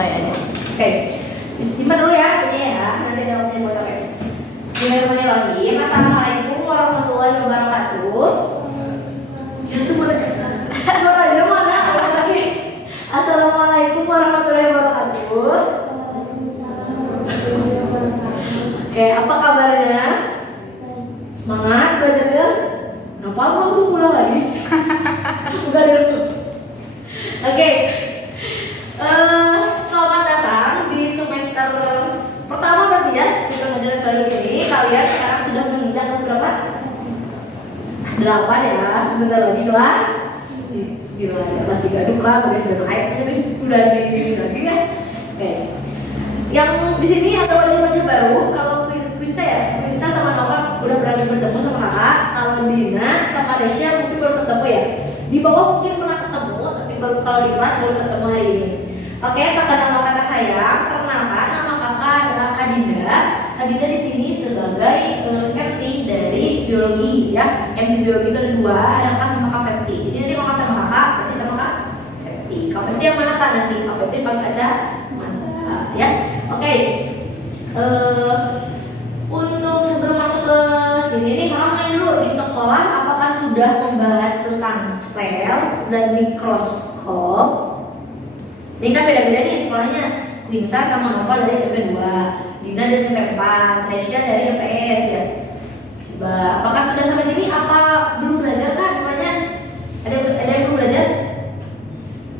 aja. Oke, disimpan dulu ya ini ya. Nanti jawabnya buat kalian. Bismillahirrahmanirrahim. Assalamualaikum warahmatullahi wabarakatuh. Ya tuh mana? Suaranya mana? Lagi. Assalamualaikum warahmatullahi wabarakatuh. Oke, apa kabarnya? Semangat belajarnya? Kenapa aku langsung pulang lagi? Bukan dulu. Oke. Selamat datang di semester pertama berarti ya di pelajaran baru ini. Kalian sekarang sudah menginjak kelas berapa? Kelas 8 ya. Sebentar lagi kelas 9 ya. Kelas 3 duka, kemudian udah naik jadi udah di lagi ya. Oke. Yang di sini ada wajah-wajah baru. Kalau Quinsa ya, Quinsa sama Nova udah pernah bertemu sama kakak. Kalau Dina sama Resya mungkin baru ketemu ya. Di bawah mungkin pernah ketemu, tapi baru kalau di kelas baru ketemu hari ini. Oke, kakak nama kata saya, perkenalkan nama kakak adalah Kak Dinda. Kak Dinda di sini sebagai MT dari biologi ya. MT biologi itu ada dua, ada Kak sama Kak Fepti. Jadi nanti kalau sama kakak, berarti sama Kak Fepti. Kak Fepti yang mana Kak nanti? Kak Fepti pakai kaca mata ya. Oke. Untuk sebelum masuk ke sini nih, kamu main dulu di sekolah apakah sudah membahas tentang sel dan mikroskop? Ini kan beda-beda nih sekolahnya. Quinsa sama Nova dari SMP 2, Dina dari SMP 4, Resya dari MPS ya. Coba, apakah sudah sampai sini? Apa belum belajar kah? Gimana? Ada yang belum belajar?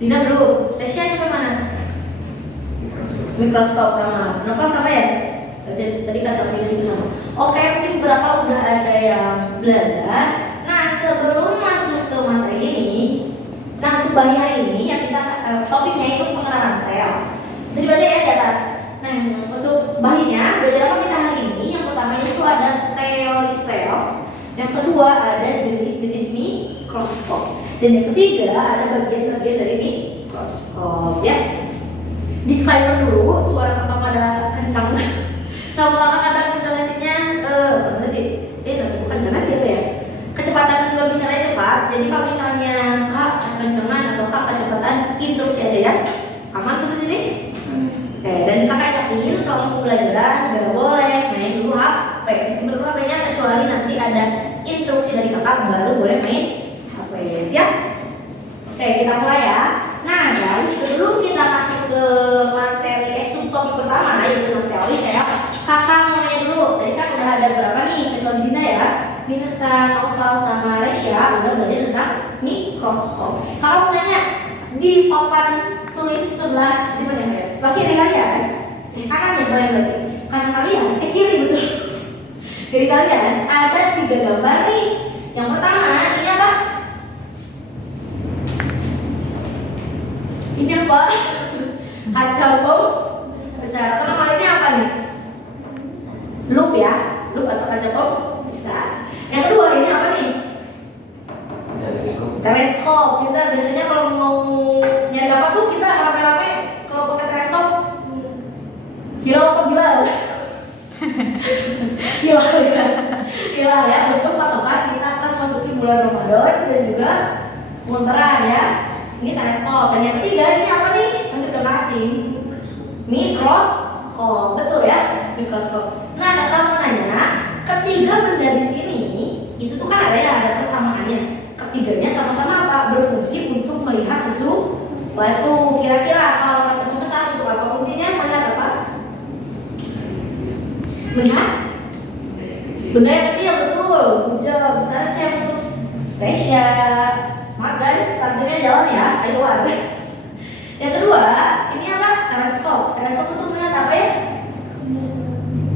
Dina belum. Resya sampai mana? Mikroskop sama Nova sama ya? Tadi kata pilih sama. Oke, mungkin berapa udah ada yang belajar. Nah, sebelum masuk ke materi ini, nah untuk bayi hari ini yang kita topiknya itu pengenalan sel. Bisa dibaca ya di atas. Nah, untuk bayinya belajar apa kita hari ini? Yang pertama itu ada teori sel. Yang kedua ada jenis-jenis mikroskop. Dan yang ketiga ada bagian-bagian dari mikroskop ya. Disclaimer dulu, suara kakak pada kencang. Sama kakak kadang intonasinya mana sih? Bukan karena siapa ya? Kecepatan berbicaranya cepat. Jadi kalau misalnya kak kencengan atau kak kecepatan, interupsi aja ya. Aman sampai sini? Oke, dan kakak yakin selama pembelajaran gak boleh main dulu HP. Disimpan dulu HP-nya kecuali nanti ada interupsi dari kakak baru boleh main HP. Siap? Oke, kita mulai ya. Nah guys, sebelum kita masuk ke materi subtopik pertama yaitu tentang teori sel, kakak mau nanya dulu. Tadi kan udah ada berapa nih kecuali Dina ya? Quinsa, Noval, sama Resya udah belajar tentang mikroskop. Kakak mau nanya di papan tulis sebelah di mana ya? Sebelah kiri kalian, kanan ya kalian berarti. Kanan kalian, kiri betul. Kiri kalian ada 3 gambar nih. Yang pertama ini apa? Ini apa? Kaca bom besar. Atau nama lainnya apa nih? Loop ya, loop atau kaca bom besar. Yang kedua ini apa nih? Teleskop. Kita biasanya kalau mau nyari apa tuh kita rame-rame kalau pakai teleskop. Hilal apa bilal? Hilal ya. Untuk patokan kita akan masuki bulan Ramadan dan juga Muharram ya. Ini teleskop. Dan yang ketiga ini apa nih? Masih udah asing. Mikroskop, betul ya? Mikroskop. Nah, kakak mau nanya, ketiga benda di sini itu tuh kan ada persamaannya. Ketiganya sama-sama apa? Berfungsi untuk melihat sesuatu. Kira-kira kalau kaca pembesar untuk apa fungsinya? Melihat apa? Melihat benda yang kecil, betul. Good job. Sekarang siapa untuk Resya? Smart guys, targetnya jalan ya. Ayo war. Yang kedua, ini apa? Teleskop. Teleskop untuk melihat apa ya?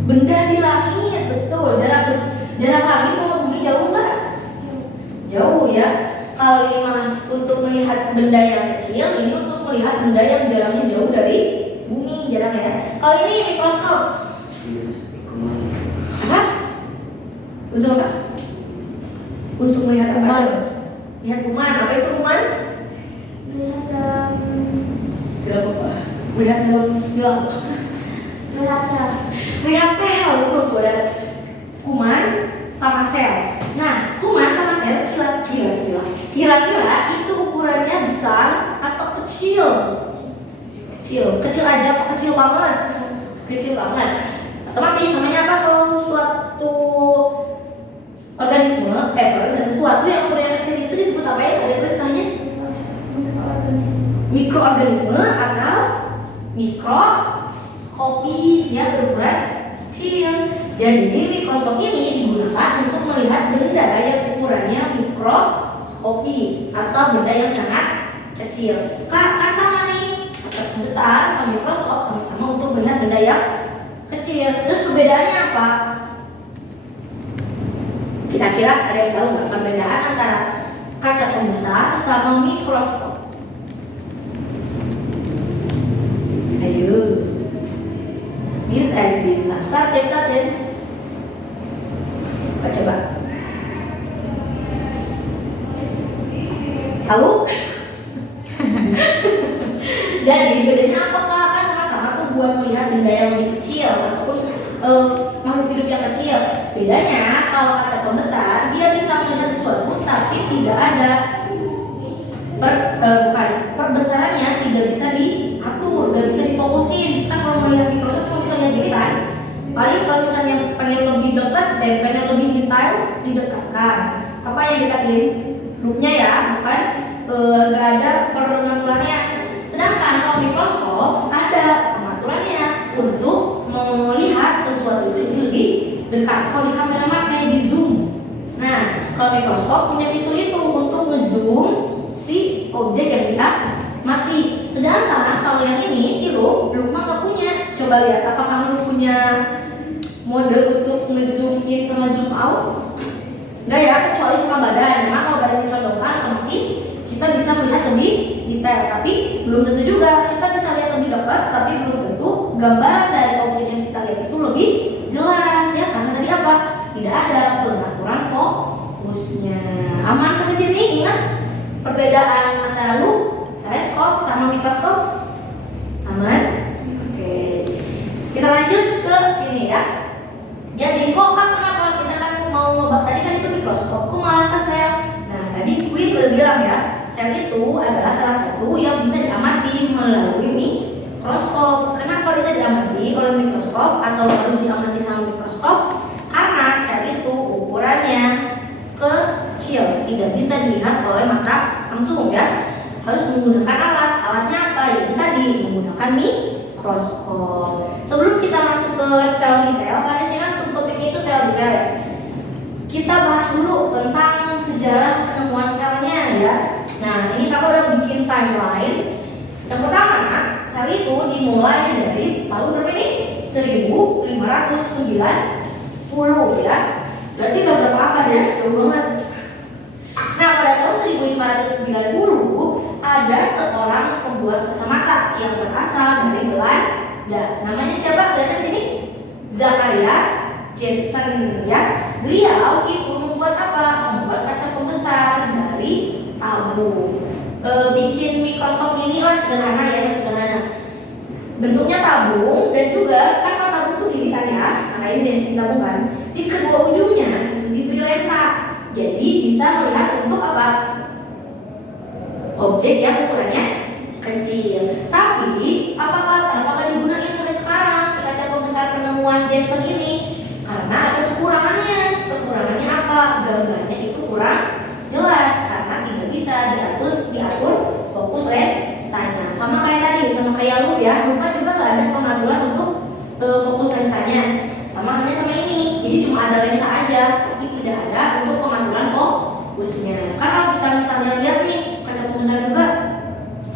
Benda di langit, betul. Jarak langit sama bumi jauh nggak? Jauh ya. Kalau ini mah untuk melihat benda yang kecil, ini untuk melihat benda yang jaraknya jauh dari bumi, jaraknya ya. Kalau ini mikroskop. Apa? Untuk apa? Untuk melihat apa? Lihat kuman. Apa itu kuman? Melihat apa? Melihat dalam melihat sel. Melihat sel, betul saudara. Kuman sama sel. Nah, kuman sama sel kira-kira itu ukurannya besar atau kecil? kecil aja apa kecil banget? Kecil banget. Otomatis namanya apa kalau suatu organisme, dan sesuatu yang ukurannya kecil itu disebut apa ya? Ada istilahnya mikroorganisme atau mikroskopis ya, berukuran kecil. Jadi mikroskop ini digunakan untuk melihat benda yang ukurannya mikroskopis atau benda yang sangat kecil. Kan sama nih, besar sama mikroskop sama-sama untuk melihat benda yang kecil. Terus perbedaannya apa? Kira-kira ada yang tahu nggak perbedaan antara kaca pembesar sama mikroskop? Ayo, ini tadi bilang start Cem. Coba. Tahu? Jadi bedanya apa Kak? Kan sama-sama tuh buat melihat benda yang lebih kecil ataupun makhluk hidup yang kecil. Bedanya kalau kaca pembesar dia bisa melihat sesuatu tapi tidak ada perbesarannya, tidak bisa diatur, tidak bisa difokusin. Kan kalau melihat mikroskop cuma bisa lihat gini kan. Paling kalau misalnya pengen lebih dekat dan pengen lebih detail didekatkan. Apa yang dekatin? Grupnya ya, bukan nggak ada pengaturannya. Sedangkan kalau mikroskop ada pengaturannya untuk melihat sesuatu itu lebih dekat. Kalau di kamera mah kayak di zoom. Nah, kalau mikroskop punya fitur itu untuk ngezoom si objek yang kita mati. Sedangkan kalau yang ini si Lukman nggak punya. Coba lihat, apakah kamu punya mode untuk ngezoom in sama zoom out? Enggak ya, kecuali sama badan. Nah, kalau badan dicondongkan otomatis kita bisa melihat lebih detail. Tapi belum tentu juga kita bisa lihat lebih dekat. Tapi belum tentu gambaran dari objek yang kita lihat itu lebih jelas ya. Karena tadi apa? Tidak ada pengaturan fokusnya. Aman sampai sini? Ingat perbedaan antara teleskop sama mikroskop? Aman? Oke. Kita lanjut ke sini ya. Jadi kok Kak, kenapa kita kan mau ngebahas tadi kan itu mikroskop, kok malah ke sel? Nah tadi Queen udah bilang ya, sel itu adalah salah satu yang bisa diamati melalui mikroskop. Kenapa bisa diamati oleh mikroskop atau harus diamati sama mikroskop? Karena sel itu ukurannya kecil, tidak bisa dilihat oleh mata langsung ya. Harus menggunakan alat. Alatnya apa? Yaitu tadi menggunakan mikroskop. Sebelum kita masuk ke teori sel, karena sini masuk topiknya itu teori sel ya. Kita bahas dulu tentang sejarah penemuan selnya ya. Nah, ini kakak udah bikin timeline. Yang pertama, sel itu dimulai dari tahun berapa ini? 1590 ya. Berarti udah berapa abad ya? Jauh banget. Nah, pada tahun 1590 ada seorang pembuat kacamata yang berasal dari Belanda. Namanya siapa? Lihat di sini. Zacharias Janssen ya. Beliau itu membuat apa? Membuat kaca pembesar dari tabung. Bikin mikroskop ini lah sederhana ya, sederhana. Bentuknya tabung dan juga kan kalau tabung itu gini kan ya. Nah ini deh di tabung kan. Di kedua ujungnya itu diberi lensa. Jadi bisa melihat untuk apa? Objek yang ukurannya kecil. Tapi kenapa digunakan sampai sekarang si kaca pembesar penemuan Janssen ini? Karena ada kekurangannya. Kekurangannya apa? Gambarnya itu kurang jelas karena tidak bisa diatur fokus lensanya. Sama kayak tadi, sama kayak lu ya. Bukan juga nggak ada pengaturan untuk fokus lensanya. Hanya sama ini. Jadi cuma ada lensa aja, tapi tidak ada untuk pengaturan fokusnya. Karena kita misalnya lihat nih kaca pembesar juga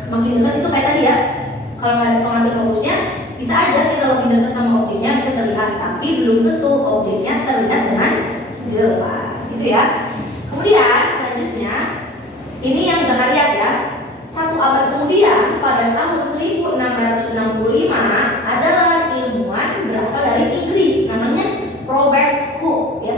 semakin dekat itu kayak tadi ya. Kalau nggak ada pengatur fokusnya, bisa aja kita lebih dekat sama objeknya bisa terlihat, tapi belum tentu objeknya terlihat dengan jelas, gitu ya. Kemudian selanjutnya ini yang Zacharias ya. 1 abad kemudian pada tahun 1665 adalah ilmuwan berasal dari Inggris namanya Robert Hooke ya.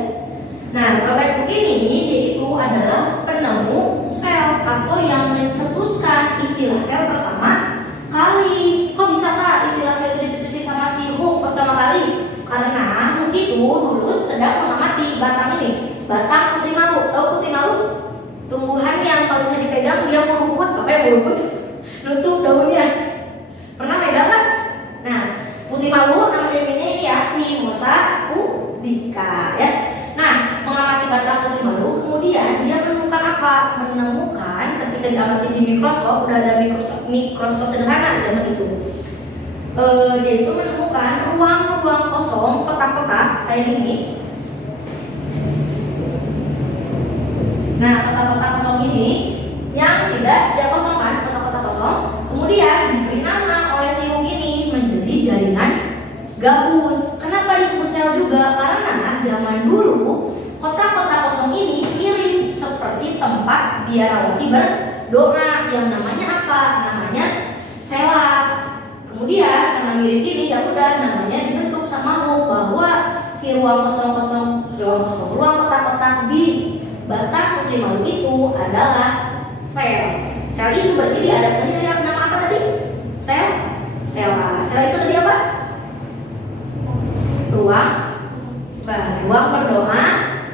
Nah, Robert Hooke ini dia itu adalah penemu sel atau yang mencetuskan istilah sel pertama kali. Kok bisa Kak istilah sel itu dicetuskan sama si Hooke pertama kali? Karena Hooke itu dulu sedang mengamati batang ini, batang putri malu. Tahu putri malu? Tumbuhan yang kalau misalnya dipegang dia merumput, apa yang merumput? Nutup daunnya. Pernah megang? Dika ya. Nah, mengamati batang putri malu, kemudian dia menemukan apa? Menemukan ketika diamati di mikroskop, udah ada mikroskop sederhana zaman itu. Dia itu menemukan ruang-ruang kosong, kotak-kotak kayak gini. Nah, kotak-kotak kosong ini yang tidak dia kosongkan, kotak-kotak kosong, kemudian diberi nama oleh si Huk ini menjadi jaringan gabus. Kenapa disebut sel juga? Karena zaman dulu kotak-kotak kosong ini mirip seperti tempat biarawati berdoa yang namanya apa? Namanya sela. Kemudian karena mirip ini ya udah namanya dibentuk sama Huk bahwa si ruang kotak-kotak di batang putri malu itu adalah sel. Sel itu berarti diadaptasi dari nama apa tadi? Sela. Sela itu tadi apa? Ruang berdoa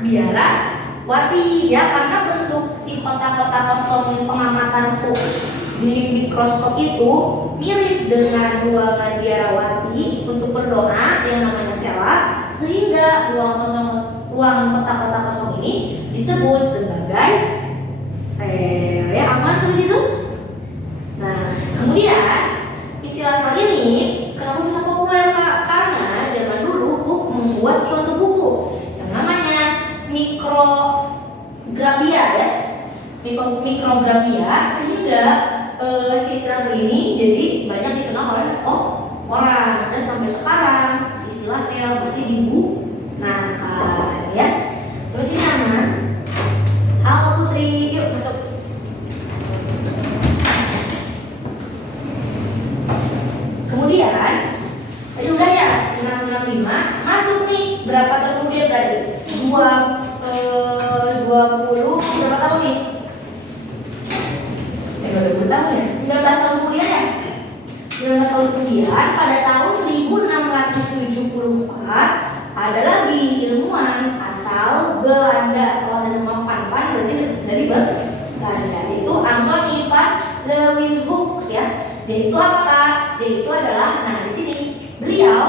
biarawati ya, karena bentuk si kotak-kotak kosong pengamatan Huk di mikroskop itu mirip dengan ruangan biarawati untuk berdoa yang namanya sela, sehingga ruang kotak-kotak kosong ini disebut sebagai sel ya. Aman tulis itu. Nah, kemudian istilah sel ini kenapa bisa populer Kak? Karena zaman dulu Huk membuat suatu buku yang namanya mikrografia ya, mikrografia, sehingga si istilah ini jadi banyak dikenal oleh orang, dan sampai sekarang istilah sel masih digunakan ya. Sampai sini aman. Halo Putri, yuk masuk. Kemudian tadi udah ya 665 masuk nih, berapa tahun kemudian tadi? 20 berapa tahun nih? 20 tahun ya? 19 tahun kemudian ya? 19 tahun kemudian pada tahun 1674 ada lagi ilmuwan asal Belanda. Kalau ada nama Van berarti dari Belanda, itu Anthony van Leeuwenhoek ya. Dia itu apakah? Dia itu adalah, nah di sini beliau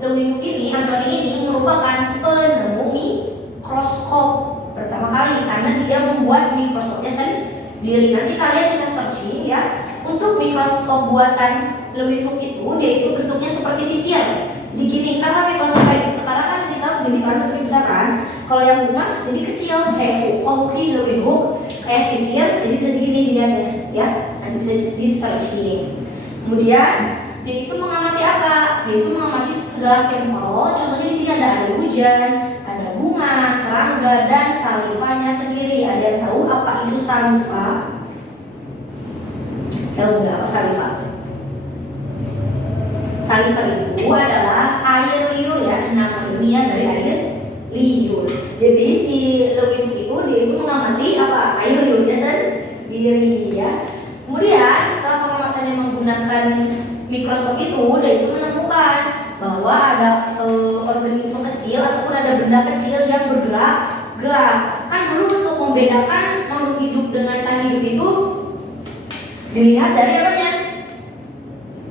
Leeuwenhoek ini, Anthony ini merupakan penemu mikroskop pertama kali, karena dia membuat mikroskopnya sendiri. Nanti kalian bisa searching ya, untuk mikroskop buatan Leeuwenhoek itu, dia itu bentuknya seperti sisir. Jadi gini, karena mikroskop kayak sekarang kan kita jadi kan bentuknya besar kan. Kalau yang rumah jadi kecil, kayak si Leeuwenhoek kayak sisir, jadi bisa begini dilihatnya ya. Nanti bisa di searching. Kemudian dia itu mengamati apa? Dia itu mengamati segala sampel. Contohnya di sini ada air hujan, ada bunga, serangga, dan salivanya sendiri. Ada yang tahu apa itu saliva? Tahu nggak apa saliva? Saliva itu adalah air liur ya, nama ilmiah dari air liur. Jadi si Leeuwenhoek itu dia itu mengamati apa? Air liurnya sendiri ya. Kemudian setelah pengamatannya menggunakan mikroskop itu, dia itu menemukan bahwa ada organisme kecil ataupun ada benda kecil yang bergerak. Kan dulu untuk membedakan makhluk hidup dengan tak hidup itu dilihat dari apanya?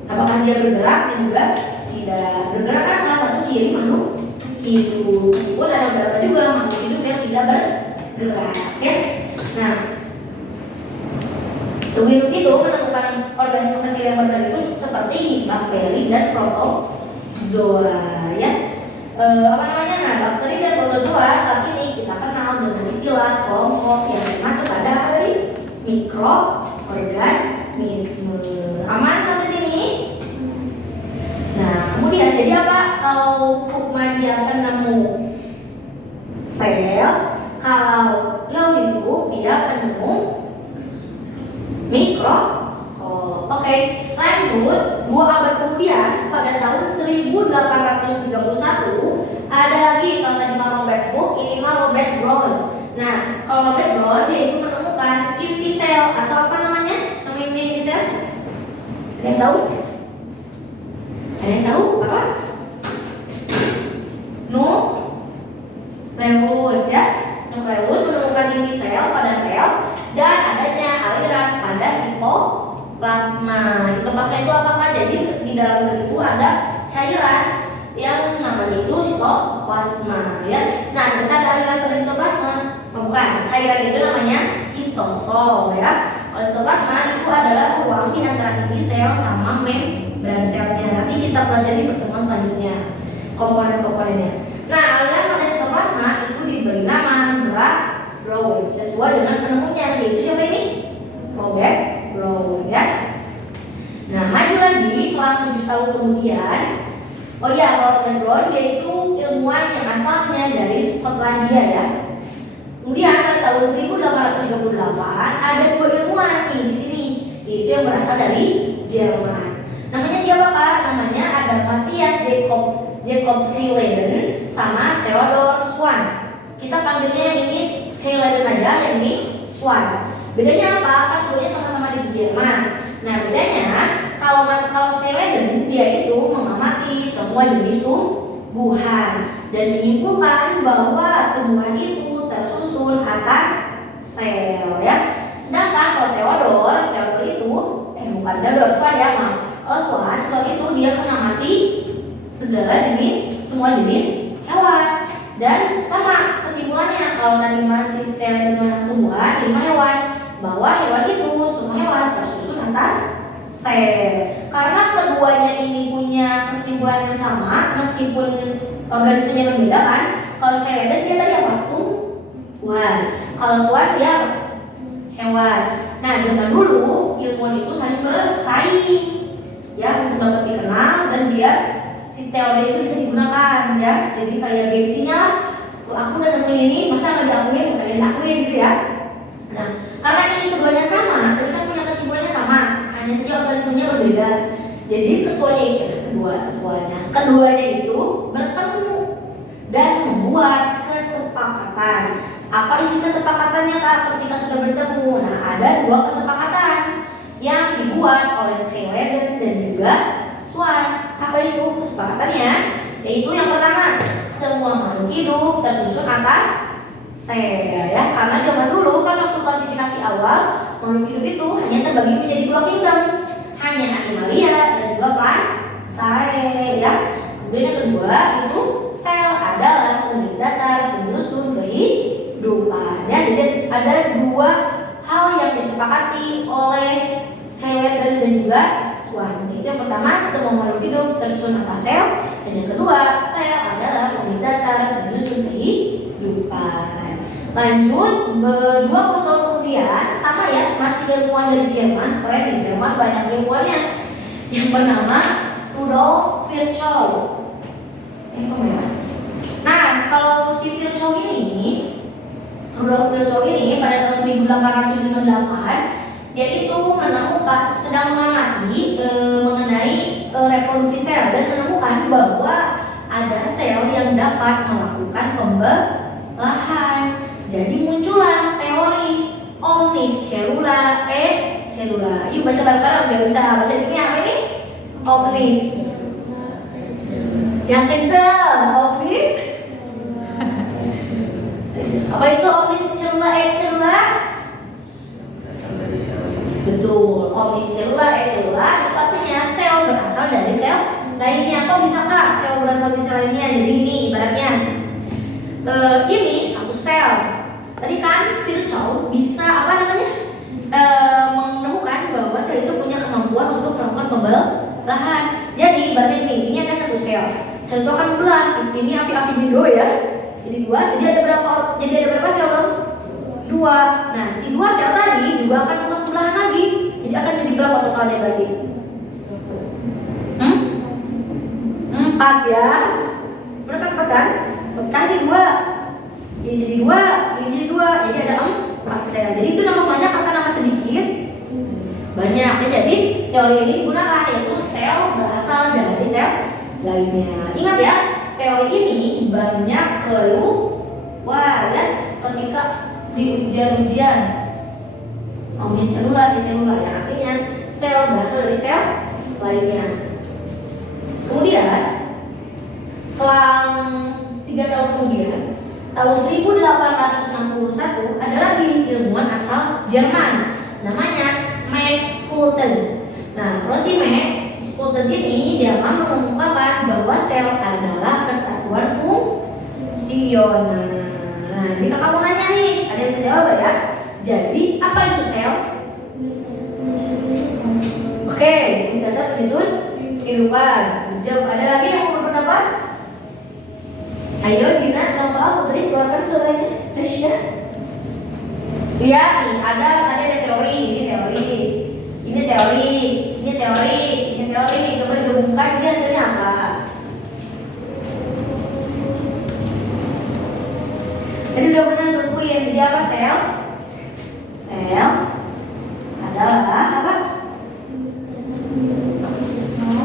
Apakah dia bergerak dan juga tidak bergerak, kan salah satu ciri makhluk hidup. Meskipun ada beberapa juga makhluk hidup yang tidak bergerak ya. Nah, Leeuwenhoek itu menemukan organisme kecil yang bergerak itu seperti bakteri dan protozoa ya. Apa namanya? Nah, bakteri dan protozoa saat ini kita kenal dengan istilah kelompok yang masuk pada apa tadi? Mikroorganisme. Aman sampai sini? Nah, kemudian jadi apa? Kalau Hukma dia penemu sel, kalau Leeuwenhoek dia penemu mikroskop. Oke, lanjut. 2 abad kemudian pada tahun 1831 ada lagi, kalau tadi mah Robert Hooke, ini mah Robert Brown. Nah, kalau Robert Brown dia itu menemukan inti sel atau apa namanya? Nama inti sel? Ada yang tahu? Ada yang tahu apa? Nukleus ya. Nukleus menemukan inti sel pada sel dan adanya aliran pada sitoplasma. Sitoplasma itu apakah? Jadi di dalam sel itu ada cairan yang namanya itu sitoplasma ya. Nah, ternyata ada aliran pada sitoplasma. Oh, bukan, cairan itu namanya sitosol ya. Kalau sitoplasma itu adalah ruang di antara inti sel sama membran selnya. Nanti kita pelajari pertemuan selanjutnya komponen-komponennya. Nah, aliran pada sitoplasma itu diberi nama gerak Brown sesuai dengan penemunya, yaitu siapa ini? Robert Brown ya. Nah, maju lagi selang 7 tahun kemudian. Oh ya, Robert Brown dia itu ilmuwan yang asalnya dari Skotlandia ya. Kemudian pada tahun 1838 ada 2 ilmuwan nih di sini, yaitu yang berasal dari Jerman. Namanya siapa Kak? Namanya ada Matthias Jacob Schleiden sama Theodor Schwann. Kita panggilnya yang ini Schleiden aja, yang ini Schwann. Bedanya apa? Kan keduanya sama-sama di Jerman. Nah, bedanya kalau Schleiden dia itu mengamati semua jenis tumbuhan dan menyimpulkan bahwa tumbuhan itu tersusun atas sel ya. Sedangkan kalau Theodor itu bukan Theodor, Schwann ya, maaf. Kalau Schwann itu dia mengamati semua jenis hewan. Dan sama kesimpulannya, kalau tadi masih Schleiden dengan tumbuhan, 5 hewan, bahwa hewan itu semua hewan tersusun atas sel. Karena keduanya ini punya kesimpulan yang sama, meskipun organismenya berbeda kan. Kalau Schleiden dia tadi apa? Tumbuhan. Kalau Schwann dia apa? Hewan. Nah, zaman dulu ilmuwan itu saling bersaing ya untuk dapat dikenal, dan biar si teori itu bisa digunakan ya. Jadi kayak gengsinya lah, aku udah nemuin ini, masa nggak diakuin, pengen diakuin gitu ya. Nah, karena ini keduanya sama, tadi kan punya kesimpulannya sama, hanya saja organismenya berbeda. Jadi keduanya itu bertemu dan membuat kesepakatan. Apa isi kesepakatannya Kak ketika sudah bertemu? Nah, ada 2 kesepakatan yang dibuat oleh Schleiden dan juga Schwann. Apa itu kesepakatannya? Yaitu yang pertama, semua makhluk hidup tersusun atas sel ya. Karena zaman dulu kan waktu klasifikasi awal, makhluk hidup itu hanya terbagi menjadi 2 kingdom, hanya animalia dan juga plantae ya. Kemudian yang kedua itu sel adalah unit dasar penyusun kehidupan ya. Jadi ada 2 hal yang disepakati oleh Schleiden dan juga Schwann. Itu yang pertama, semua makhluk hidup tersusun atas sel, dan yang kedua, sel adalah unit dasar penyusun kehidupan. Lanjut, 20 tahun kemudian, sama ya, masih ilmuwan dari Jerman. Keren di Jerman banyak ilmuwannya, yang bernama Rudolf Virchow. Nah, kalau si Virchow ini, Rudolf Virchow ini pada tahun 1858 dia itu sedang mengamati mengenai reproduksi sel, dan menemukan bahwa ada sel yang dapat melakukan pembelahan. Jadi muncullah teori omnis cellula cellula. Yuk baca bareng-bareng biar bisa baca ini apa ini? Omnis. Yang kencang, omnis. Apa itu omnis cellula cellula? Betul, omnis cellula cellula itu artinya sel berasal dari sel lainnya. Kok bisa Kak sel berasal dari sel lainnya? Jadi ini ibaratnya ini satu sel. Tadi kan Virchow bisa menemukan bahwa sel itu punya kemampuan untuk melakukan pembelahan. Jadi ibaratnya ini ada satu sel. Sel itu akan membelah. Ini api-api bindo ya. Jadi 2. Jadi ada berapa sel dong? 2. Nah, si 2 sel tadi juga akan melakukan pembelahan lagi. Jadi akan jadi berapa totalnya berarti? 4 ya. Benar kan 4 kan? Pecah jadi 2. Ini jadi 2, ini jadi 2. Jadi ada 4 sel. Jadi itu nama banyak apa nama sedikit? Banyak. Jadi teori ini digunakan, yaitu sel berasal dari sel lainnya. Ingat ya, teori ini banyak keluar ya ketika di ujian-ujian omnis cellula cellula, yang artinya sel berasal dari sel lainnya. Kemudian selang 3 tahun kemudian, tahun 1861 ada lagi ilmuwan asal Jerman, namanya Max Schultes. Nah, kalau si Max Schultes ini dia mengemukakan bahwa sel adalah kesatuan fungsional. Nah, ini kamu nanya nih, ada yang bisa jawab ya? Jadi, apa itu sel? Oke, ini dasar penyusun kehidupan. Jawab, ada lagi yang mau berpendapat? Ayo, Dina, Nova, Putri, keluarkan suaranya. Aisyah. Iya nih, ada teori, ini teori. Ini teori, ini teori, ini teori. Coba digabungkan, ini hasilnya apa? Jadi udah pernah nentuin, jadi apa sel? Sel adalah apa?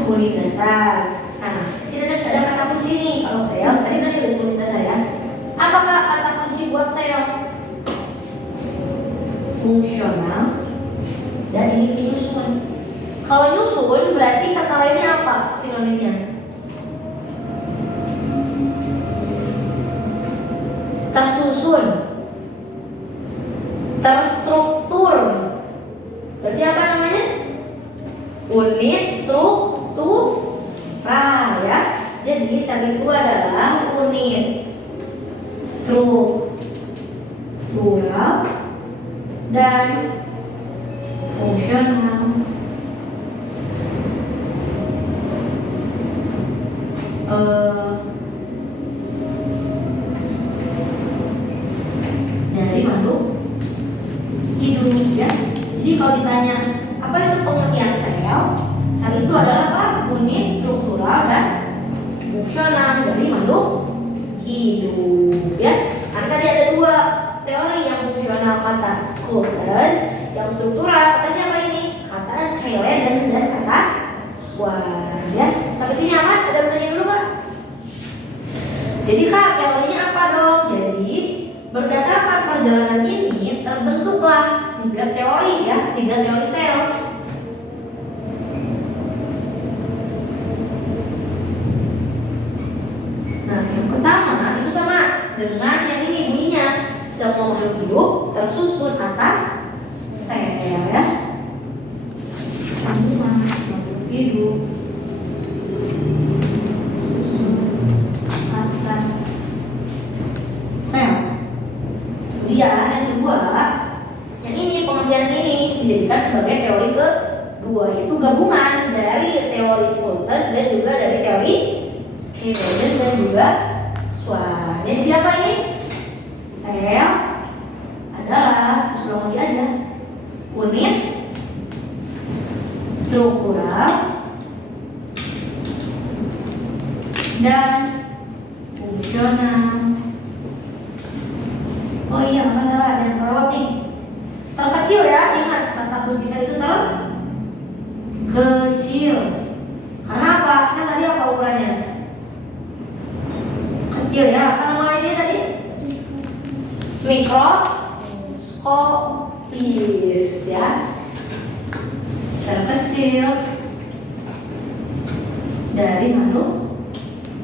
Unit dasar. Nah, sini ada kata kunci nih. Kalau sel, tadi udah ada unit dasar ya. Apakah kata kunci buat sel? Fungsional. Dan ini penyusun. Kalau nyusun berarti kata lainnya apa sinonimnya? Tersusun, terstruktur. Berarti apa namanya? Unit struktural ya. Jadi sel itu adalah unit struktural dan fungsional. Dari makhluk hidup ya. Jadi kalau ditanya apa itu pengertian sel, sel itu adalah apa? Unit struktural dan fungsional dari makhluk hidup ya. Karena tadi ada dua teori, yang fungsional kata Scholtes, yang struktural kata siapa ini? Kata Schelen dan kata Schwann ya. Sampai sini aman? Ada bertanya dulu Pak? Jadi Kak, teorinya apa dong? Jadi berdasarkan perjalanan ini terbentuklah 3 teori ya, 3 teori sel. Nah, yang pertama itu sama dengan yang ini bunyinya, semua makhluk hidup tersusun atas sel ya. Semua makhluk hidup atas sel. Kemudian yang kedua, yang ini pengertian ini dijadikan sebagai teori kedua, yaitu gabungan dari teori Scholtes dan juga dari teori Schelen dan juga Schwann. Jadi apa ini? Sel adalah, terus ulang lagi aja, unit struktural dan fungsional. Oh iya, nggak salah, ada yang kelewat nih. Terkecil ya, ingat kata kunci sel itu terkecil. Karena apa? Sel tadi apa ukurannya? Kecil ya. Apa nama lainnya tadi? Mikroskopis ya. Terkecil dari makhluk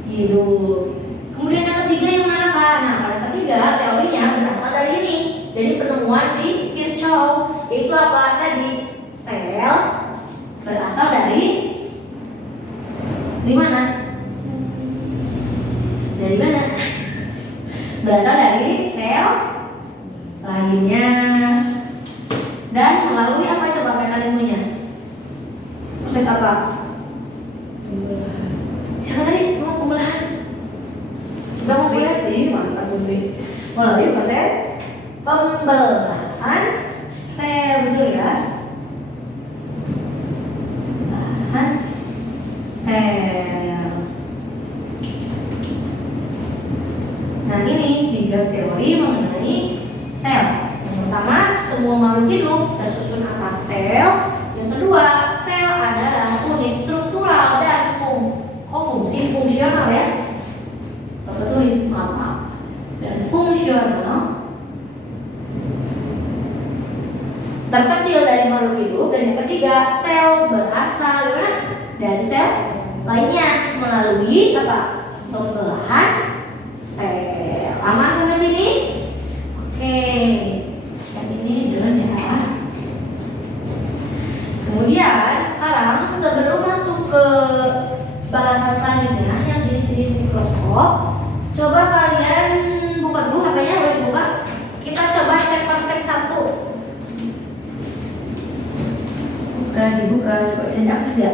hidup. Kemudian yang ketiga yang mana Kak? Nah, yang ketiga teorinya berasal dari ini, dari penemuan si Virchow, yaitu apa tadi? Sel berasal dari mana? Dari mana? Berasal dari sel lainnya. Dan melalui apa coba mekanismenya? Proses apa? Siapa tadi mau pembelahan? Sudah mau lihat? Ih, mantap Bunda. Melalui proses pembelahan sel, betul ya? Pembelahan sel. Nah ini 3 teori mengenai sel. Yang pertama, semua makhluk hidup tersusun atas sel. Yang kedua, sel adalah unit struktural dan fungsi fungsional ya. Bapak tulis, maaf. Dan fungsional. Terkecil dari makhluk hidup. Dan yang ketiga, sel berasal dari sel lainnya melalui apa? Pembelahan sel. Aman sampai sini? Oke. Yang ini dulu ya. Kemudian sekarang sebelum masuk ke bahasan selanjutnya yang jenis jenis mikroskop. Coba kalian buka dulu HP-nya, boleh dibuka. Kita coba cek konsep 1. Dibuka, coba bisa diakses ya.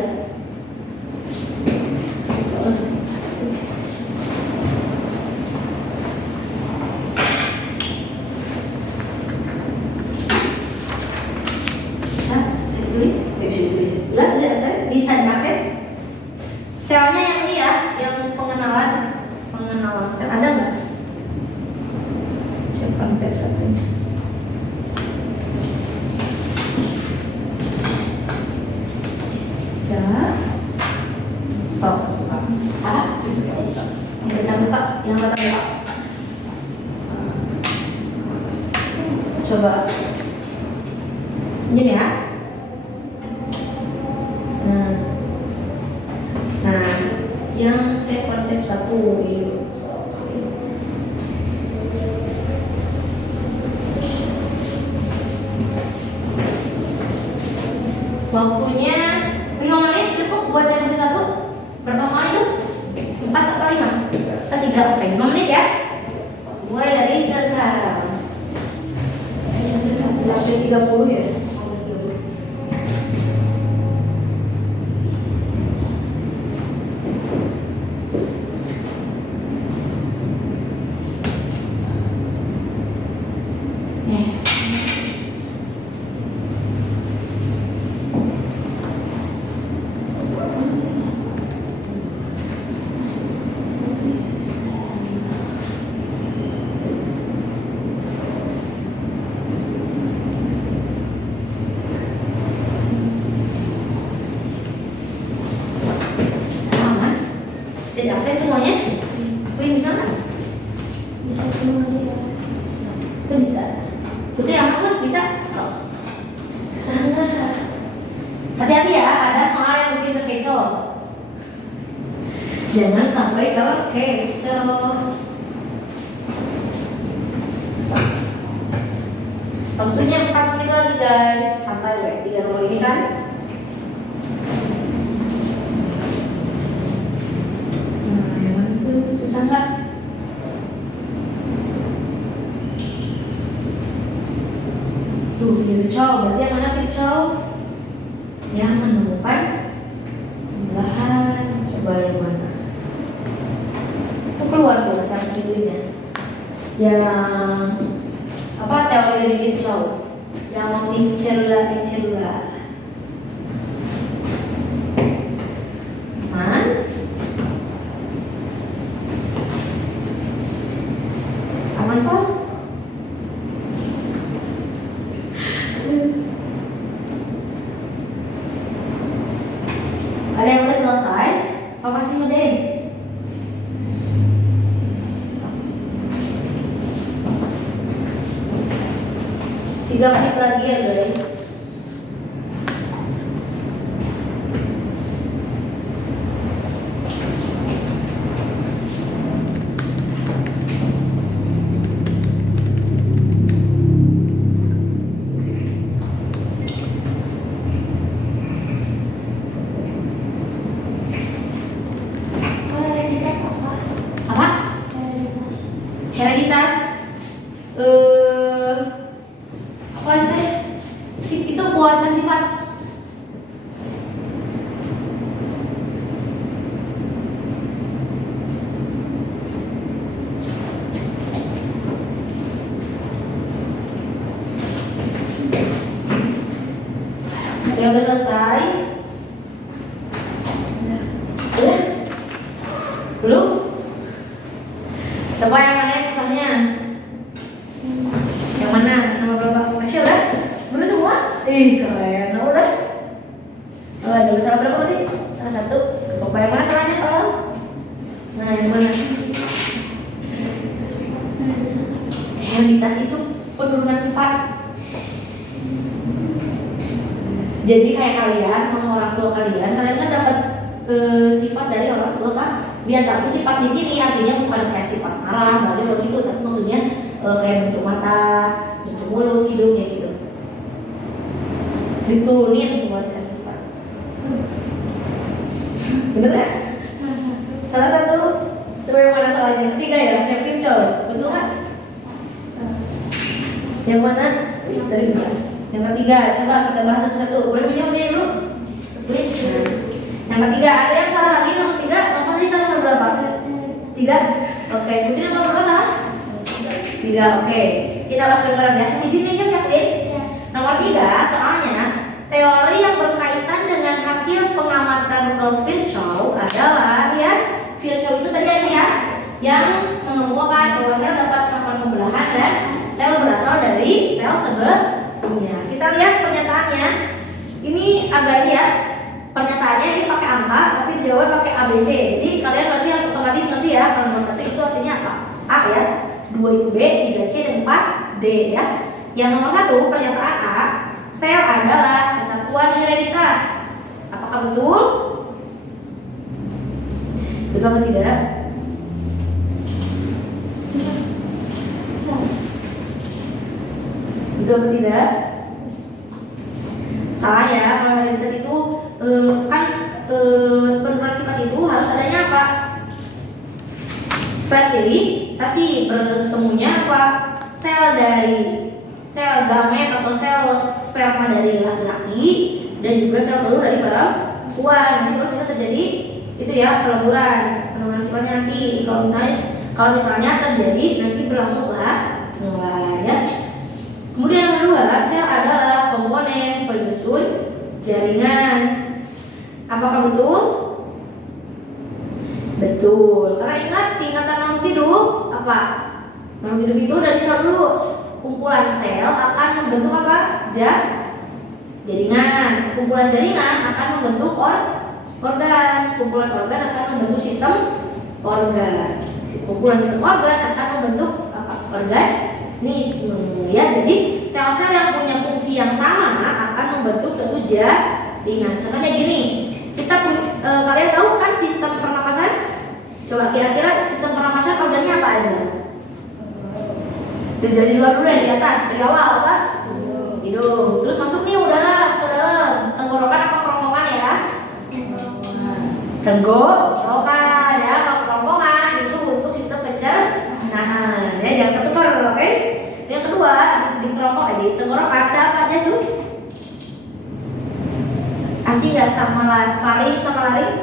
Bisa diakses. Selnya yang ini ya, yang pengenalan sel ada nggak? Cek konsep 1 ini. Bisa. Stop. Buka. Yang kita buka. Coba. Ini ya. Nah, yang cek konsep 1 ini dulu. Waktunya 5 menit cukup buat cek konsep 1. Berapa soal itu? 4 atau 5? 3, oke, 5 menit ya. Mulai dari sekarang sampai 30 ya. Bisa diakses semuanya? Wih, bisa nggak? Bisa semua dia. Itu bisa. Putri aman tuh bisa? So. Susah nggak? Hati-hati ya, ada soal yang bikin terkecoh. Jangan sampai terkecoh. Waktunya 4 menit lagi guys. Santai ya, 3 nomor ini kan. Susah nggak? Tuh Virchow, berarti yang mana Virchow? Yang menemukan belahan. Coba yang mana? Itu keluar tuh kan videonya. Yang apa, teori dari Virchow? Yang mengis celula. Ada yang udah selesai? Apa masih ngerjain? Tiga menit lagi ya guys. Hereditas apa itu pewarisan sifat. Yang udah selesai? Udah? Belum? Coba yang mana yang susahnya? Yang mana? Nama berapa? Masya udah? Bener semua? Ih keren, udah. Oh, ada salah berapa berarti? Salah 1. Coba yang mana salahnya kalau? Nah yang mana? Hereditas itu penurunan sifat. Jadi kayak kalian sama orang tua kalian kan dapat sifat dari orang tua kan? Dia tapi sifat di sini artinya bukan kayak sifat marah, balik gitu, tapi maksudnya kayak bentuk mata, bentuk mulut, hidungnya gitu. Diturunin pewarisan sifat. Bener ya? Salah 1. salah yang ketiga ya, yang Virchow. Betul nggak? Yang mana? Tadi benar. Yang ketiga, coba kita bahas satu-satu. Boleh punya dulu? Yang ketiga, ada yang salah lagi? Yang ketiga, nomor kita nomor berapa? 3. Oke, Putri nomor berapa salah? 3. Oke. Kita bahas bareng-bareng ya. Izin minjem ya, Putri? Nomor 3, soalnya teori yang berkaitan dengan hasil pengamatan Rudolf Virchow adalah, lihat, Virchow itu tadi ada ya, yang mengemukakan bahwa sel dapat melakukan pembelahan dan sel berasal dari sel sebelumnya. Kita lihat pernyataannya. Ini agak ini ya. Pernyataannya ini pakai angka, tapi dijawab pakai ABC. Jadi kalian nanti harus otomatis nanti ya. Kalau nomor 1 itu artinya apa? A ya. 2 itu B, 3 C dan 4 D ya. Yang nomor 1 pernyataan A, sel adalah kesatuan hereditas. Apakah betul? Betul atau tidak? Betul atau tidak? Salah ya, kalau hereditas itu kan penurunan sifat itu harus adanya apa? Fertilisasi, bertemunya apa? Sel gamet atau sel sperma dari laki-laki dan juga sel telur dari perempuan. Nanti baru bisa terjadi itu ya peleburan, penurunan sifatnya nanti. Kalau misalnya terjadi nanti berlangsung penularan ya. Kemudian yang kedua, sel adalah komponen penyusun jaringan. Apakah betul? Betul. Karena ingat tingkatan makhluk hidup apa? Makhluk hidup itu dari sel dulu. Kumpulan sel akan membentuk apa? Jaringan. Kumpulan jaringan akan membentuk organ. Kumpulan organ akan membentuk sistem organ. Kumpulan sistem organ akan membentuk apa? Organisme. Ya, jadi sel-sel yang punya fungsi yang sama akan membentuk suatu jaringan. Contohnya gini, kalian tahu kan sistem pernapasan? Coba kira-kira sistem pernapasan organnya apa aja? Dari luar dulu, dari atas, dari awal apa? Hidung. Terus masuk nih udara ke dalam. Tenggorokan apa kerongkongan ya? Tenggorokan ya. Kalau kerongkongan itu untuk sistem pencernahan. Ya, jangan tertukar, oke? Yang kedua di kerongkongan, di tenggorokan ada apa aja tuh? Asing nggak sama faring sama laring?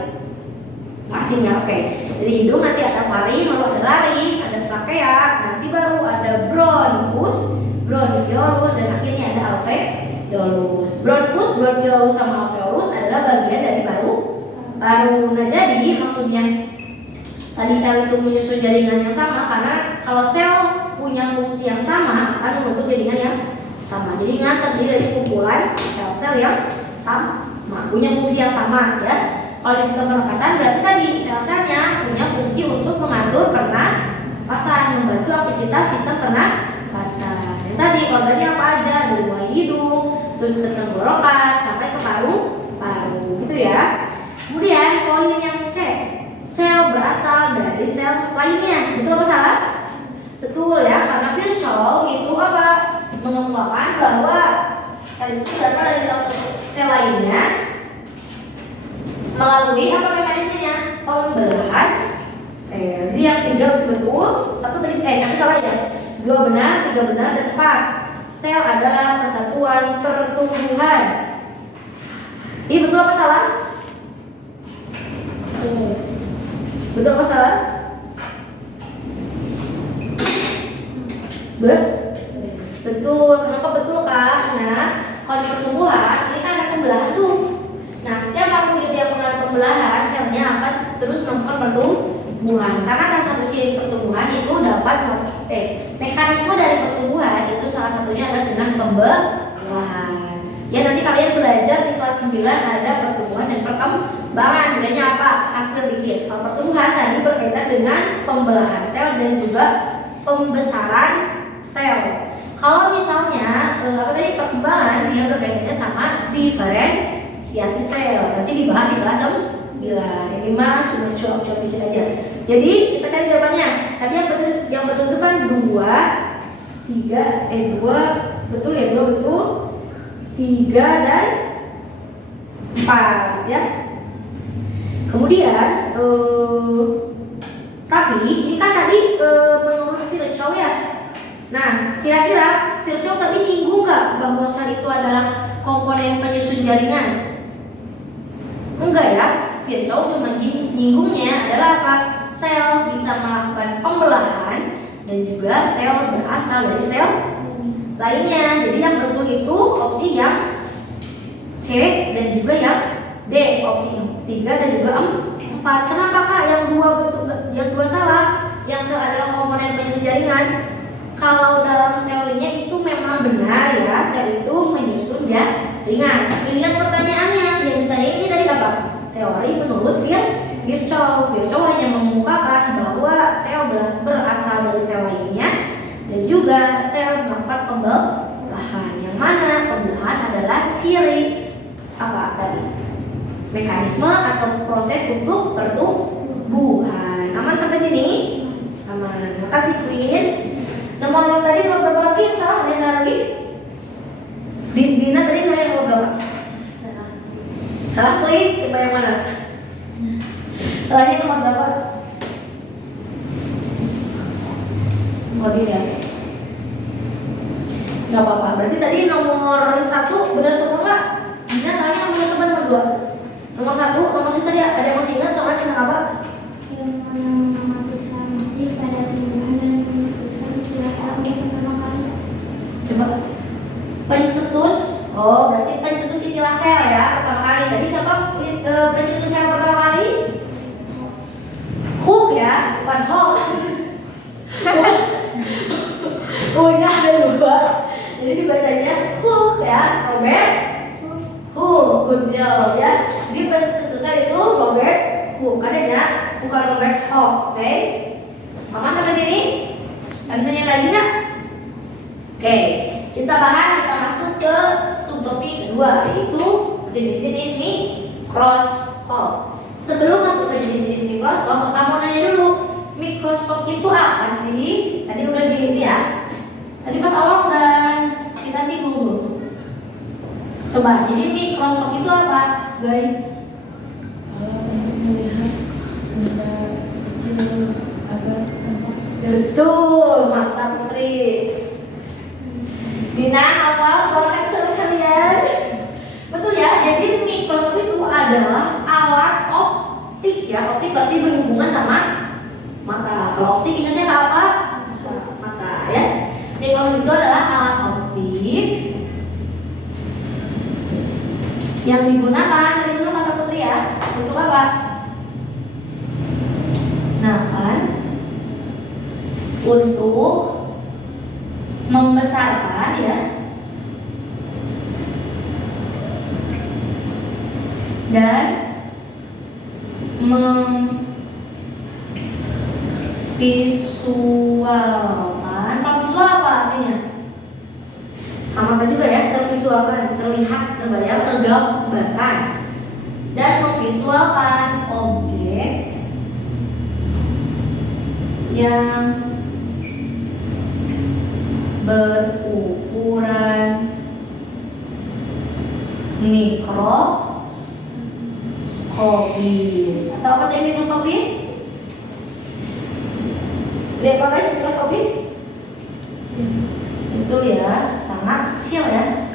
Asing ya, oke. Dari hidung nanti ada faring, lalu ada laring, ada trakea, nanti baru ada bronkus, bronchiolus, dan akhirnya ada alveolus. Bronkus, bronchiolus sama alveolus adalah bagian dari paru. Nah, jadi maksudnya tadi sel itu menyusun jaringan yang sama karena kalau sel punya fungsi yang sama akan membentuk jaringan yang sama. Jadi ingat terdiri dari kumpulan sel-sel yang sama, punya fungsi yang sama ya. Kalau di sistem pernapasan berarti tadi sel-selnya punya fungsi untuk mengatur pernapasan, membantu aktivitas sistem pernapasan. Yang tadi organnya apa aja, dari mulai hidung, terus ke tenggorokan sampai ke paru-paru gitu ya. Kemudian poin yang C, sel berasal dari sel lainnya. Betul apa salah? Betul ya, karena Virchow itu apa? Mengemukakan bahwa sel itu berasal dari sel lainnya melalui apa mekanismenya? Pembelahan sel. Jadi yang 3 betul, satu salah ya. 2 benar, 3 benar, dan 4. Sel adalah kesatuan pertumbuhan. Ini betul apa salah? Betul apa salah? Betul. Kenapa betul Kak? Nah, kalau di pertumbuhan ini kan ada pembelahan tuh. Nah, setiap makhluk hidup yang mengalami pembelahan, selnya akan terus melakukan pertumbuhan. Karena salah satu ciri pertumbuhan itu dapat mekanisme dari pertumbuhan itu salah satunya adalah dengan pembelahan. Ya, nanti kalian belajar di kelas 9 ada pertumbuhan dan perkembangan. Bedanya apa? Hasil dikit. Kalau pertumbuhan tadi berkaitan dengan pembelahan sel dan juga pembesaran sel. Kalau misalnya perkembangan dia berkaitannya sama diferensiasi sel. Nanti dibahas di kelas 9. Ini mah cuma cuap-cuap dikit aja. Jadi kita cari jawabannya. Tadi yang betul itu kan 2 betul ya, 2 betul. 3 dan 4 ya. Kemudian tapi Tapi ini kan tadi menurut Virchow ya. Nah, kira-kira Virchow tadi nyinggung nggak bahwa sel itu adalah komponen penyusun jaringan? Enggak ya. Virchow cuma nyinggungnya adalah apa? Sel bisa melakukan pembelahan dan juga sel berasal dari sel lainnya. Jadi yang betul itu opsi yang C dan juga yang D, opsi 3 dan juga 4. Kenapa Kak yang dua salah? Yang salah adalah komponen penyusun jaringan. Kalau dalam teorinya itu memang benar ya, sel itu menyusun jaringan. Tapi lihat pertanyaannya, yang ditanya ini tadi apa? Teori menurut Virchow. Virchow hanya mengemukakan bahwa sel berasal dari sel lainnya dan juga sel melakukan pembelahan. Yang mana pembelahan adalah ciri apa tadi? Mekanisme atau proses untuk pertumbuhan. Aman sampai sini? Aman. Makasih Queen. Nomor tadi berapa lagi? Salah? Ada yang salah lagi? Dina tadi saya yang nomor berapa? Salah klik. Coba yang mana? Salahnya nomor berapa? Nomor dia. Gak apa-apa. Berarti tadi nomor 1 benar semua nggak? Dina salahnya nomor teman nomor 2. Nomor 1 tadi ada yang masih ingat soalnya tentang apa? Yang mana memutuskan nanti pada tumbuhan dan memutuskan istilah sel pertama kali. Coba. Pencetus. Oh, berarti pencetus istilah sel ya pertama kali. Tadi siapa pencetus sel pertama kali? Hooke ya, bukan Hawk. Oh-nya ada 2. Jadi dibacanya Hooke ya, Robert Hooke. Good job ya. Jadi pencetusnya itu Robert Hooke. Kadangnya bukan Robert Hawke. Oke. Aman sampai sini? Ada tanya lagi nggak? Oke. Kita bahas, kita masuk ke subtopik kedua, yaitu jenis-jenis mikroskop. Sebelum masuk ke jenis-jenis mikroskop, kamu nanya dulu, mikroskop itu apa sih? Tadi udah ya. Tadi pas awal udah kita singgung tuh. Coba, jadi mikroskop itu apa, guys? Untuk melihat benda kecil agar tampak jelas. Betul, mantap Putri. Dina, hafal soalnya seru kalian. Betul ya, jadi mikroskop itu adalah alat optik ya. Optik pasti berhubungan sama mata. Kalau optik ingatnya ke apa? Mata ya. Mikroskop itu adalah alat optik yang digunakan, tadi betul kata Putri ya, untuk apa? Nah kan, untuk membesarkan ya dan memvisualkan. Kalau visual apa artinya? Sama juga ya, tervisualkan, terlihat, terbayang, tergambarkan dan memvisualkan objek yang berukuran mikroskopis. Atau apa tadi mikroskopis? Lihat apa guys mikroskopis? Betul ya, sangat kecil ya.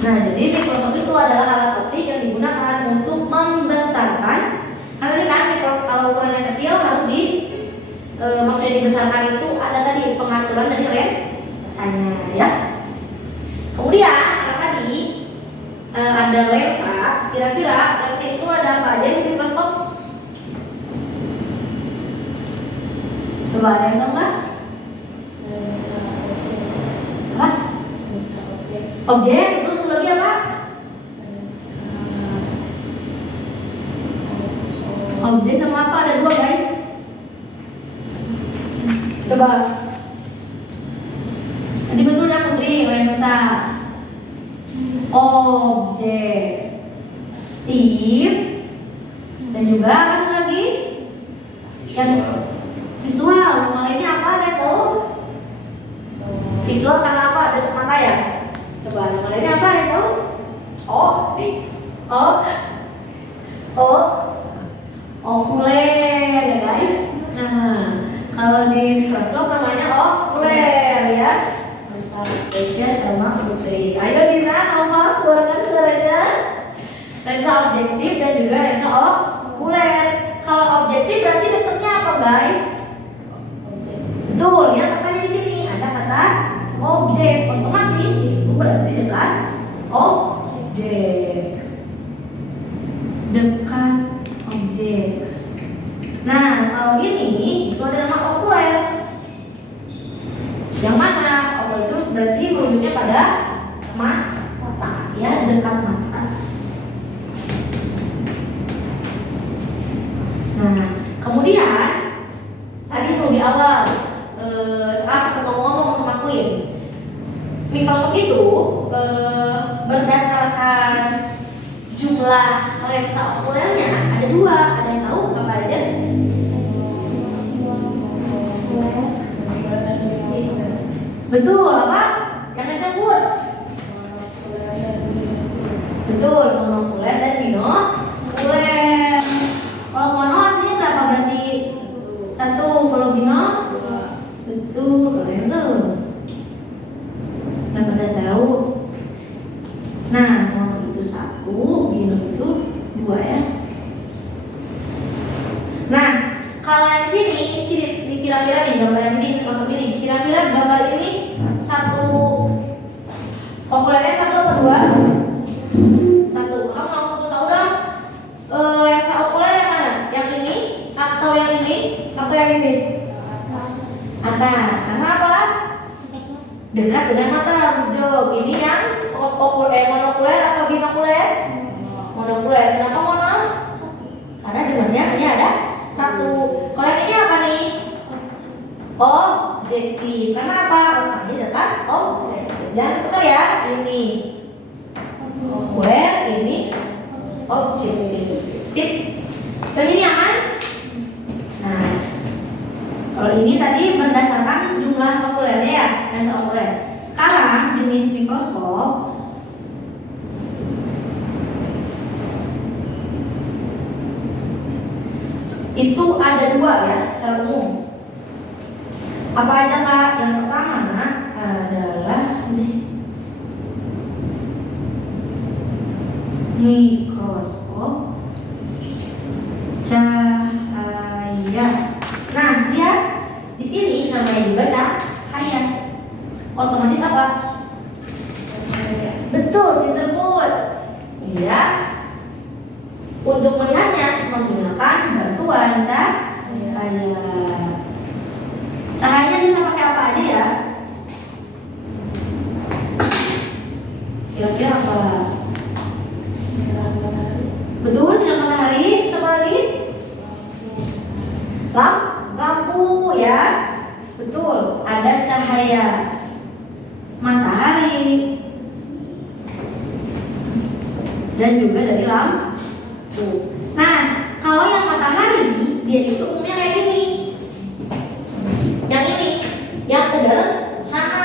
Nah, jadi mikroskop itu adalah alat optik yang digunakan untuk membesarkan. Karena tadi kan kalau ukurannya kecil harus maksudnya dibesarkan itu ada tadi pengaturan dari lensanya ya. Kemudian karena tadi ada lensa, kira-kira lensa itu ada apa aja di mikroskop? Coba ada yang tahu nggak? Apa? Objek. Terus satu lagi apa? Objek sama apa? Ada 2 guys. Coba. Tadi betul ya Putri, lensa. Objektif dan juga apa satu lagi? Yang visual. Nama lainnya apa? Ada tahu? Visual karena apa? Ada mata ya? Coba nama lainnya apa? Ada tahu? Optik. objektif dan juga lensa okuler. Kalau objektif berarti dekatnya apa guys? Betul, ya katanya di sini ada kata objek, otomatis itu berarti dekat objek. Dekat objek. Nah, kalau ini itu ada nama okuler. Yang mana? Okuler itu berarti merujuknya pada mata, ya, dekat mata. Nah, kemudian tadi tuh di awal sempat ngomong sama Queen, mikroskop itu berdasarkan jumlah lensa okulernya ada dua. Ada yang tahu apa aja? Betul, apa? Yang disebut? Betul, monokuler dan binokuler. Kalau mono artinya berapa berarti? Satu. Kalau bino? Betul, kalian tuh udah pada tahu. Nah, mono itu satu, bino itu dua ya. Nah, kalau yang di sini kira-kira nih gambar yang ini, kira-kira gambar ini satu okulernya satu apa dua? Satu. Kamu mau tahu dong lensa okuler yang mana? Yang ini atau yang ini atau yang ini? Atas. Karena apa? Dekat dengan mata. Jo, ini yang monokuler atau binokuler? Monokuler. Kenapa mono? Karena jumlahnya hanya ada satu. Kalau yang ini apa nih? Objektif. Kenapa? Letaknya dekat objek. Jangan tukar ya. Ini okuler, ini objektif. Sip. Ini aman? Nah, kalau ini tadi berdasarkan jumlah okulernya ya, lensa okuler. Sekarang jenis mikroskop itu ada dua ya secara umum. Apa aja Kak? Yang pertama adalah mikroskop cahaya. Nah, lihat di sini namanya juga cahaya. Otomatis apa? Betul, pinterput. Iya. Untuk melihatnya menggunakan bantuan cahaya. Cahayanya bisa pakai apa aja ya? Kira-kira apa? Betul, sinar matahari. Bisa apa lagi? Lampu ya. Betul, ada cahaya matahari dan juga dari lampu. Nah, kalau yang matahari dia itu umumnya kayak gini. Yang ini, yang sederhana,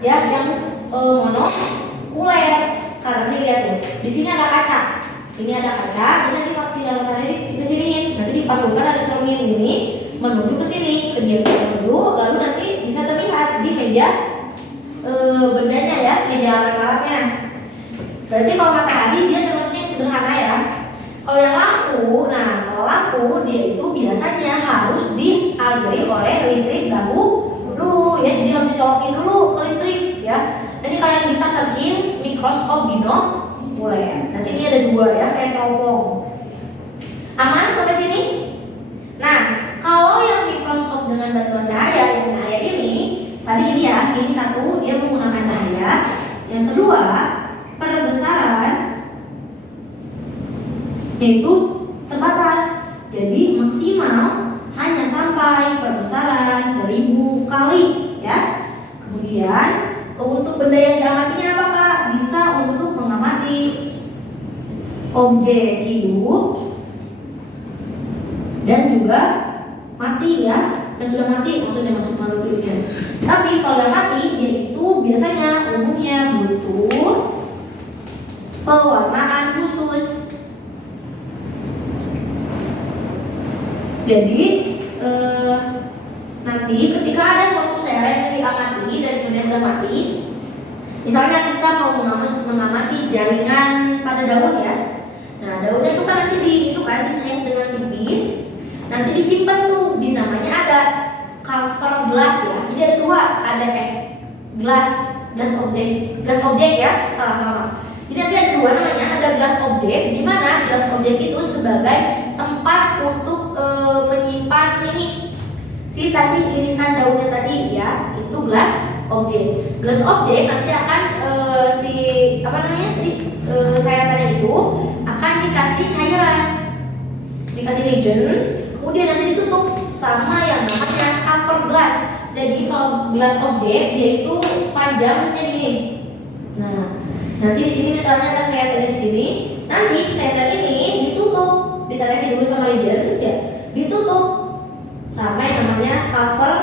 ya, yang monokuler. Karena lihat tuh, di sini ada kaca. Ini ada kaca, ini nanti sinar matahari kesiniin, nanti dipasangkan ada cermin ini menuju ke sini, ke dia dulu, lalu nanti bisa terlihat di meja bendanya ya, meja alat-alatnya. Berarti kalau matahari dia termasuknya sederhana ya. Kalau yang lampu, nah kalau lampu dia itu biasanya harus dialiri oleh listrik dahulu ya, jadi harus dicolokin dulu ke listrik ya. Nanti kalian bisa searching mikroskop binokuler. Nanti ini ada dua ya, kayak teropong. Aman sampai sini? Nah, kalau yang mikroskop dengan bantuan cahaya, yang cahaya ini, tadi ini ya, ini satu dia menggunakan cahaya. Yang kedua, perbesaran yaitu terbatas. Jadi maksimal hanya sampai perbesaran 1000 kali ya. Kemudian untuk benda yang diamatinya apa Kak? Bisa untuk mengamati objek hidup dan juga mati ya, yang sudah mati maksudnya masuk makhluk hidupnya. Tapi kalau yang mati dia itu biasanya umumnya butuh pewarnaan khusus. Jadi nanti ketika ada suatu sel yang diamati dan kemudian sudah mati, misalnya kita mau mengamati jaringan pada daun ya. Nah, daunnya itu kan nanti itu kan disayat dengan tipis. Nanti disimpan tuh di namanya ada cover glass ya. Jadi ada dua, ada glass objek ya, salah sama. Jadi nanti ada dua namanya, ada glass objek, di mana glass objek itu sebagai tempat untuk menyimpan ini si tadi irisan daunnya tadi ya, itu glass objek. Glass objek nanti akan si apa namanya tadi sayatannya itu akan dikasih cairan, dikasih reagent, kemudian nanti ditutup sama yang namanya cover glass. Jadi kalau glass objek dia itu panjangnya gini. Nah, nanti di sini misalnya ada sayatan di sini, nanti si sayatan ini ditutup, dikasih dulu sama reagent ya, ditutup sama yang namanya cover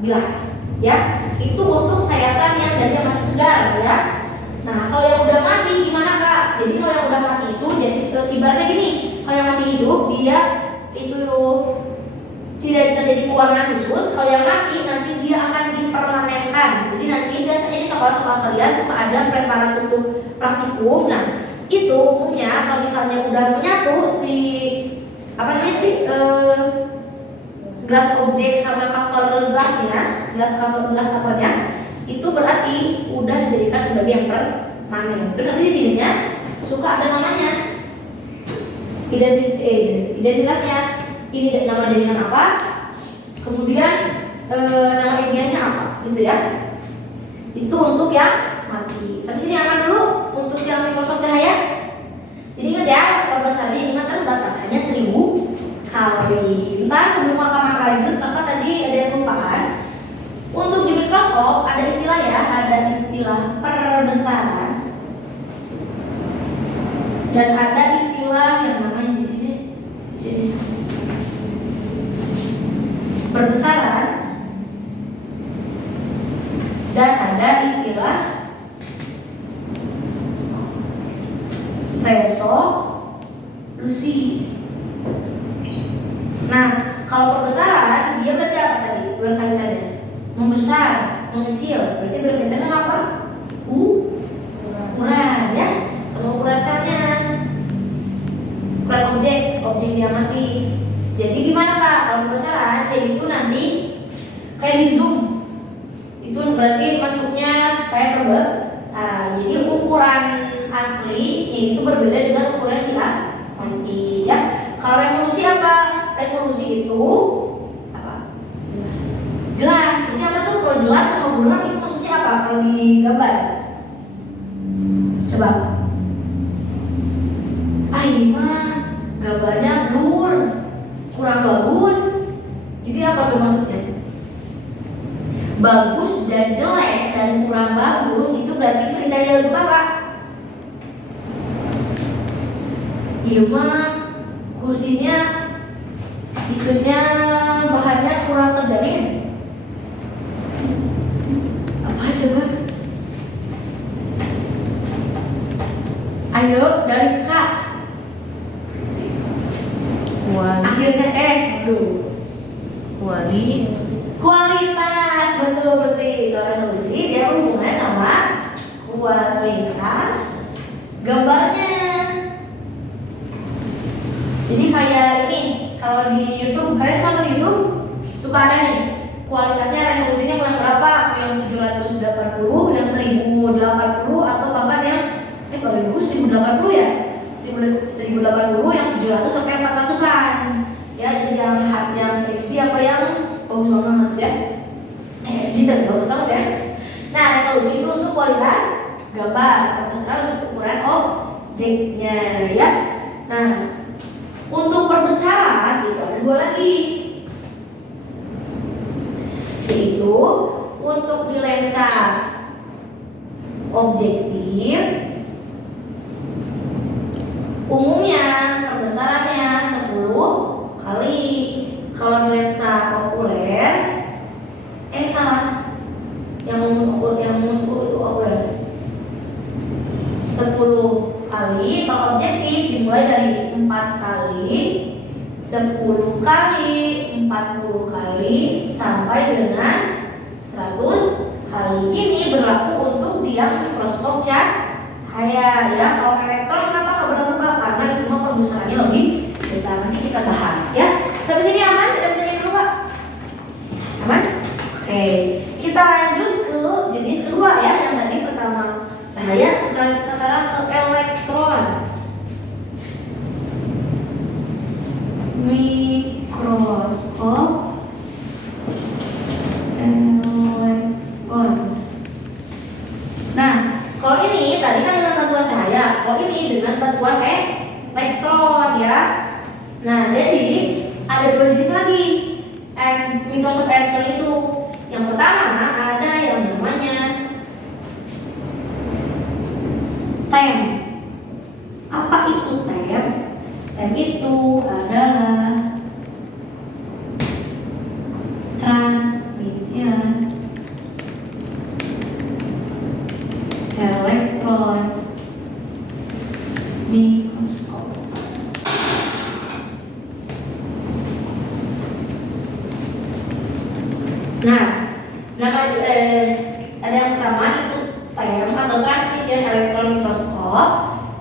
glass ya. Itu untuk sayatan yang darinya masih segar ya. Nah, kalau yang udah mati gimana Kak? Jadi kalau yang udah mati itu jadi ibaratnya gini, kalau yang masih hidup dia itu tidak terjadi pewarnaan khusus. Kalau yang mati nanti dia akan dipermanenkan. Jadi nanti biasanya di sekolah-sekolah kalian suka ada preparat untuk praktikum. Nah, itu umumnya kalau misalnya udah menyatu si apa namanya tadi glass objek sama cover glassnya, glass covernya, itu berarti udah dijadikan sebagai yang permanen. Terus nanti di sininya suka ada namanya identitasnya. Ini nama jaringan apa, kemudian nama ilmiahnya apa, gitu ya. Itu untuk yang mati. Sampai sini aman dulu untuk yang Microsoft Cahaya. Jadi ingat ya, Pak ini kan batasannya 1000 kali. Ntar sebelum kakak lanjut, kakak tadi ada yang kelupaan. Untuk di Microsoft ada istilah ya, ada istilah perbesaran dan ada istilah yang namanya di sini perbesaran, dan ada istilah resolusi. Nah, kalau perbesaran dia berarti apa tadi? Berkaitannya membesar, mengecil, berarti berkaitan sama apa? Ukuran ya, sama ukuran selnya, ukuran objek dia mati. Jadi gimana Kak? Kalau perbesaran yaitu nanti kayak di zoom, itu berarti masuknya kayak perbesaran. Jadi ukuran asli itu berbeda dengan ukuran dia mati ya. Kalau resolusi apa? Resolusi itu apa? Jelas. Ini apa tuh? Kalau jelas sama buram itu maksudnya apa? Kalau di gambar, coba. Ini mah gambarnya blur, kurang bagus. Jadi apa tuh maksudnya? Bagus dan jelek dan kurang bagus itu berarti kriteria untuk apa? Iya mah kursinya itunya bahannya kurang terjamin. Apa coba? Ayo dari Kak. Akhirnya S dulu. Kualitas, betul Putri. Kalau resolusi dia hubungannya sama kualitas gambarnya. Jadi kayak ini, kalau di YouTube, kalian nonton YouTube suka ada nih kualitasnya, resolusinya mau yang berapa? Mau yang 780, yang 1080, atau bahkan yang paling bagus 1080 ya, 1080 yang 700 sampai 400-an ya. Jadi yang HD apa yang bagus banget ya, HD dan bagus banget ya. Nah, resolusi itu untuk kualitas gambar, perbesaran untuk ukuran objeknya ya. Nah, untuk perbesaran itu ada dua lagi, yaitu untuk di lensa objektif umumnya perbesarannya 10 kali. Kalau di lensa okuler salah, yang 10 itu okuler 10 kali. Kalau objektif dimulai dari 4 kali, 10 kali, 40 kali sampai dengan 100 kali. Ini berlaku untuk yang mikroskop cahaya ya. Kalau elektron kenapa nggak berlaku? Karena itu mah mikroskop elektron. Nah, kalau ini tadi kan dengan bantuan cahaya, kalau ini dengan bantuan elektron ya. Nah, jadi ada dua jenis lagi mikroskop elektron itu. Yang pertama ada yang namanya TEM. Apa itu TEM? TEM itu adalah transmission elektron mikroskop. Nah, nama ada yang pertama itu TEM atau transmission elektron mikroskop.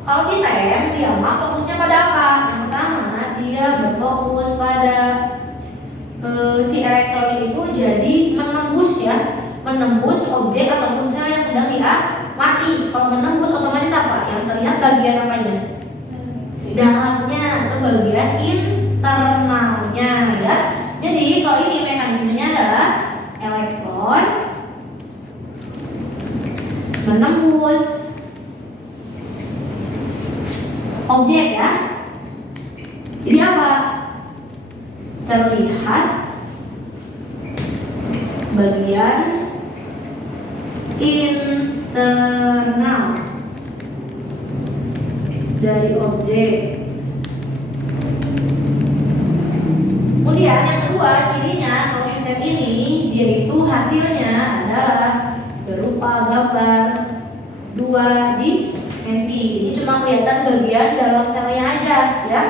Kalau si TEM dia mah fokusnya pada apa? Yang pertama dia berfokus pada si elektron itu jadi menembus objek ataupun sel yang sedang diamati. Kalau menembus otomatis apa? Yang terlihat bagian apanya? Dalamnya atau bagian internalnya ya. Jadi kalau ini mekanismenya adalah elektron menembus objek ya. Ini apa? Terlihat bagian internal dari objek. Kemudian yang kedua cirinya kalau sistem ini dia itu hasilnya adalah berupa gambar 2 dimensi. Ini cuma kelihatan bagian dalam selnya aja ya.